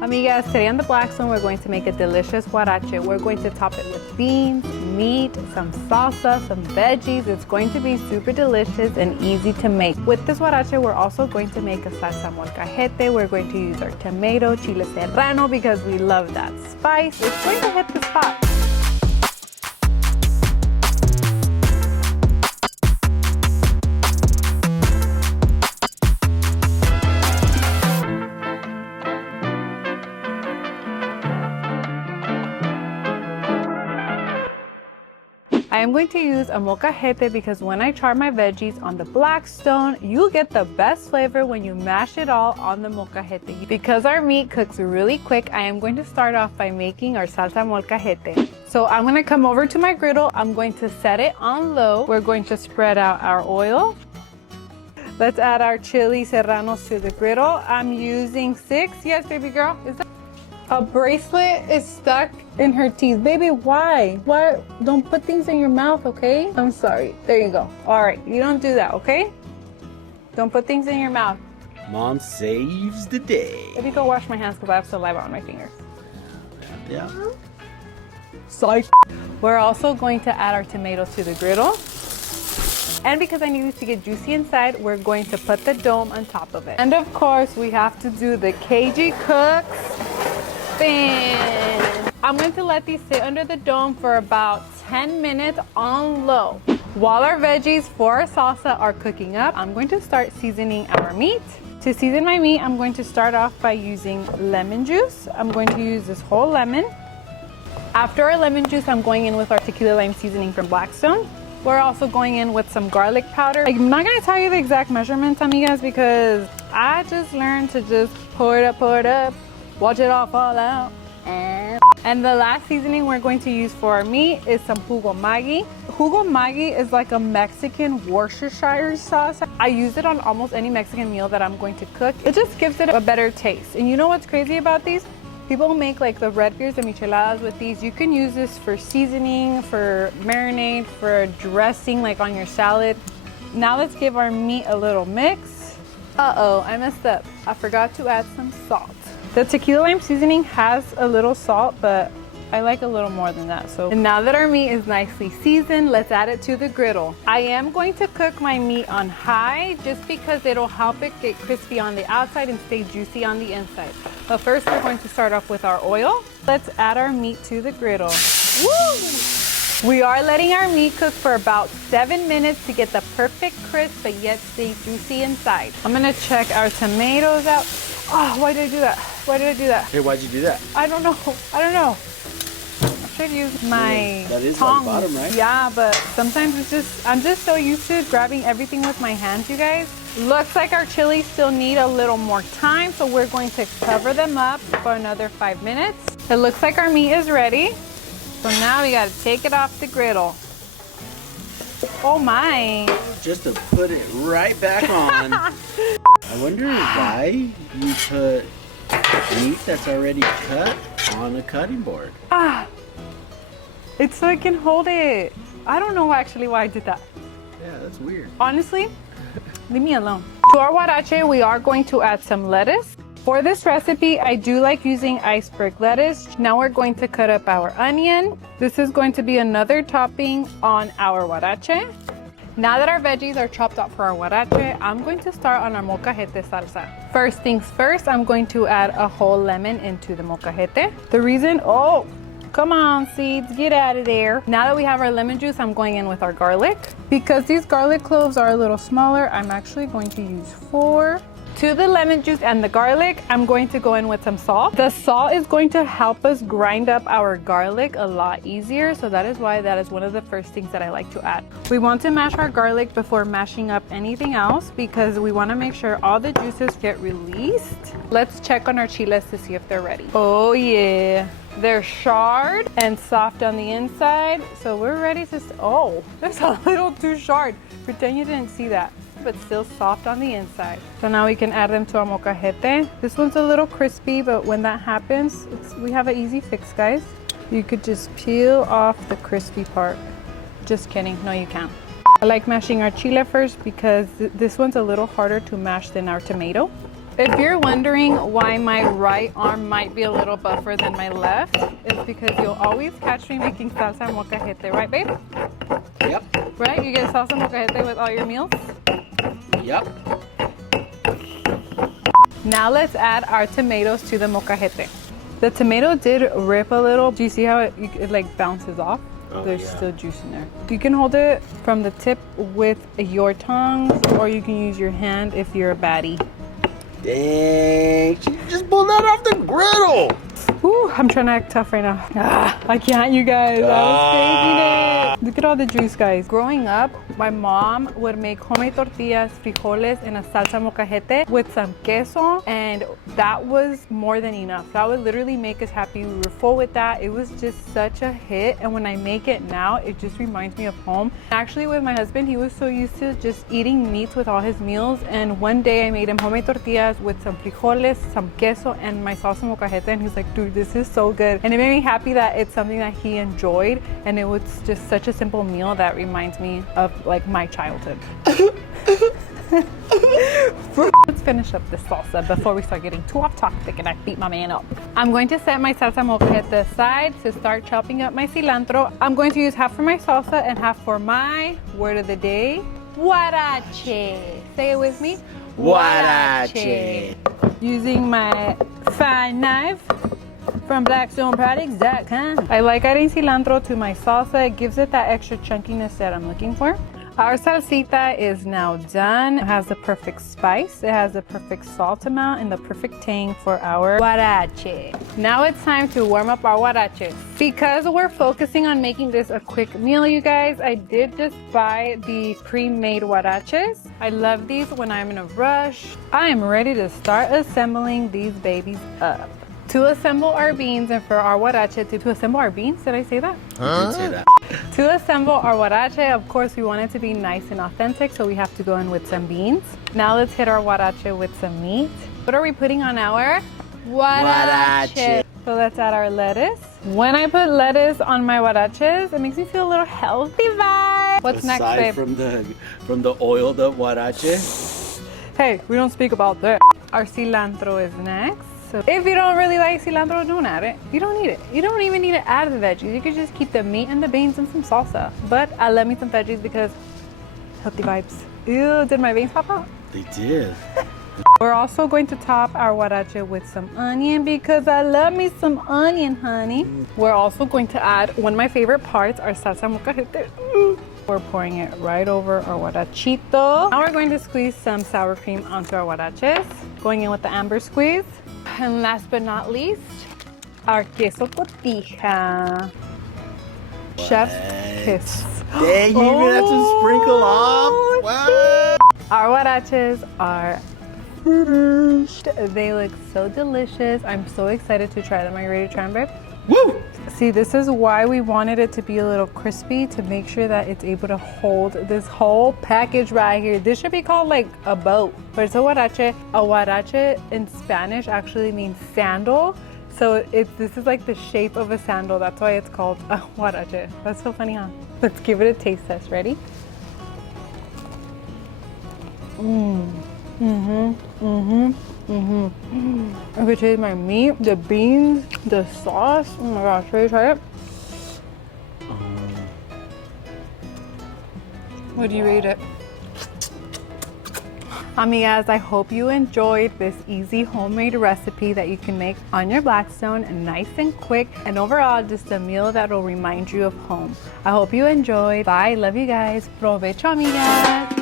Amigas, today on the Blackstone, we're going to make a delicious huarache. We're going to top it with beans, meat, some salsa, some veggies. It's going to be super delicious and easy to make. With this huarache, we're also going to make a salsa molcajete. We're going to use our tomato, chile serrano, because we love that spice. It's going to hit the spot. I am going to use a molcajete because when I char my veggies on the Blackstone, you get the best flavor when you mash it all on the molcajete. Because our meat cooks really quick, I am going to start off by making our salsa molcajete. So I'm going to come over to my griddle. I'm going to set it on low. We're going to spread out our oil. Let's add our chili serranos to the griddle. I'm using 6. Yes, baby girl. Is that a bracelet is stuck in her teeth. Baby, why? Why? Don't put things in your mouth, okay? I'm sorry. There you go. All right, you don't do that, okay? Don't put things in your mouth. Mom saves the day. Let me go wash my hands because I have saliva on my fingers. Yeah. Psych. We're also going to add our tomatoes to the griddle. And because I need it to get juicy inside, we're going to put the dome on top of it. And of course, we have to do the KG Cooks. I'm going to let these sit under the dome for about 10 minutes on low. While our veggies for our salsa are cooking up, I'm going to start seasoning our meat. To season my meat, I'm going to start off by using lemon juice. I'm going to use this whole lemon. After our lemon juice, I'm going in with our tequila lime seasoning from Blackstone. We're also going in with some garlic powder. I'm not gonna tell you the exact measurements, amigas, because I just learned to just pour it up, watch it all fall out. And the last seasoning we're going to use for our meat is some Jugo Maggi. Jugo Maggi is like a Mexican Worcestershire sauce. I use it on almost any Mexican meal that I'm going to cook. It just gives it a better taste. And you know what's crazy about these? People make like the red beers and micheladas with these. You can use this for seasoning, for marinade, for dressing like on your salad. Now let's give our meat a little mix. Uh-oh, I messed up. I forgot to add some salt. The tequila lime seasoning has a little salt, but I like a little more than that. And now that our meat is nicely seasoned, let's add it to the griddle. I am going to cook my meat on high just because it'll help it get crispy on the outside and stay juicy on the inside. But first we're going to start off with our oil. Let's add our meat to the griddle. Woo! We are letting our meat cook for about 7 minutes to get the perfect crisp but yet stay juicy inside. I'm gonna check our tomatoes out. Oh, why did I do that? Why did I do that? Hey, why'd you do that? I don't know. I should use my that is tongs. my bottom, right? Yeah, but sometimes I'm just so used to grabbing everything with my hands, you guys. Looks like our chilies still need a little more time, so we're going to cover them up for another 5 minutes. It looks like our meat is ready. So now we gotta take it off the griddle. Oh my. Just to put it right back on. I wonder why you put meat that's already cut on a cutting board. It's so I can hold it. I don't know actually why I did that. Yeah, that's weird. Honestly, leave me alone. To our huarache, we are going to add some lettuce. For this recipe, I do like using iceberg lettuce. Now we're going to cut up our onion. This is going to be another topping on our huarache. Now that our veggies are chopped up for our huarache, I'm going to start on our molcajete salsa. First things first, I'm going to add a whole lemon into the molcajete. The reason, oh, come on seeds, get out of there. Now that we have our lemon juice, I'm going in with our garlic. Because these garlic cloves are a little smaller, I'm actually going to use 4. To the lemon juice and the garlic, I'm going to go in with some salt. The salt is going to help us grind up our garlic a lot easier, so that is why that is one of the first things that I like to add. We want to mash our garlic before mashing up anything else because we want to make sure all the juices get released. Let's check on our chiles to see if they're ready. Oh yeah, they're charred and soft on the inside, so we're ready to, oh, that's a little too charred. Pretend you didn't see that. But still soft on the inside. So now we can add them to our molcajete. This one's a little crispy, but when that happens, we have an easy fix, guys. You could just peel off the crispy part. Just kidding, no you can't. I like mashing our chile first because this one's a little harder to mash than our tomato. If you're wondering why my right arm might be a little buffer than my left, it's because you'll always catch me making salsa molcajete, right, babe? Yep. Right? You get salsa molcajete with all your meals? Yep. Now let's add our tomatoes to the molcajete. The tomato did rip a little. Do you see how it like bounces off? Oh, There's yeah. still juice in there. You can hold it from the tip with your tongs, or you can use your hand if you're a baddie. Dang, she just pulled that off the griddle. Ooh, I'm trying to act tough right now. I can't, you guys. I was faking it. Look at all the juice, guys. Growing up, my mom would make homemade tortillas, frijoles, and a salsa molcajete with some queso, and that was more than enough. That would literally make us happy. We were full with that. It was just such a hit, and when I make it now, it just reminds me of home. Actually, with my husband, he was so used to just eating meats with all his meals, and one day I made him homemade tortillas with some frijoles, some queso, and my salsa molcajete, and he's like, dude, this is so good. And it made me happy that it's something that he enjoyed, and it was just such a simple meal that reminds me of like my childhood. Let's finish up this salsa before we start getting too off topic and I beat my man up. I'm going to set my salsa molcajete aside to start chopping up my cilantro. I'm going to use half for my salsa and half for my word of the day, huarache. Say it with me. Huarache. Using my fine knife from blackstoneproducts.com. I like adding cilantro to my salsa. It gives it that extra chunkiness that I'm looking for. Our salsita is now done. It has the perfect spice, it has the perfect salt amount, and the perfect tang for our huarache. Now it's time to warm up our huaraches. Because we're focusing on making this a quick meal, you guys, I did just buy the pre-made huaraches. I love these when I'm in a rush. I am ready to start assembling these babies up. To assemble our beans and for our huarache, to assemble our beans, did I say that? You did say that. To assemble our huarache, of course, we want it to be nice and authentic, so we have to go in with some beans. Now let's hit our huarache with some meat. What are we putting on our huarache? So let's add our lettuce. When I put lettuce on my huaraches, it makes me feel a little healthy vibe. What's next, babe? from the oiled up huarache. Hey, we don't speak about that. Our cilantro is next. So if you don't really like cilantro, don't add it. You don't need it. You don't even need to add the veggies. You could just keep the meat and the beans and some salsa. But I love me some veggies because healthy vibes. Ew, did my veins pop out? They did. We're also going to top our huarache with some onion because I love me some onion, honey. We're also going to add one of my favorite parts, our salsa molcajete. We're pouring it right over our huarachito. Now we're going to squeeze some sour cream onto our huaraches. Going in with the amber squeeze. And last but not least, our queso cotija. Chef's kiss. Dang, you even have to sprinkle off. What? Our huaraches are finished. They look so delicious. I'm so excited to try them. Are you ready to try them, babe? Woo! See, this is why we wanted it to be a little crispy, to make sure that it's able to hold this whole package right here. This should be called like a boat, but it's a huarache. A huarache in Spanish actually means sandal. So this is like the shape of a sandal. That's why it's called a huarache. That's so funny, huh? Let's give it a taste test. Ready? I could taste my meat, the beans, the sauce. Oh my gosh, ready to try it? What do you rate it? Amigas, I hope you enjoyed this easy homemade recipe that you can make on your Blackstone, nice and quick, and overall just a meal that will remind you of home. I hope you enjoyed. Bye, love you guys. Provecho, amigas.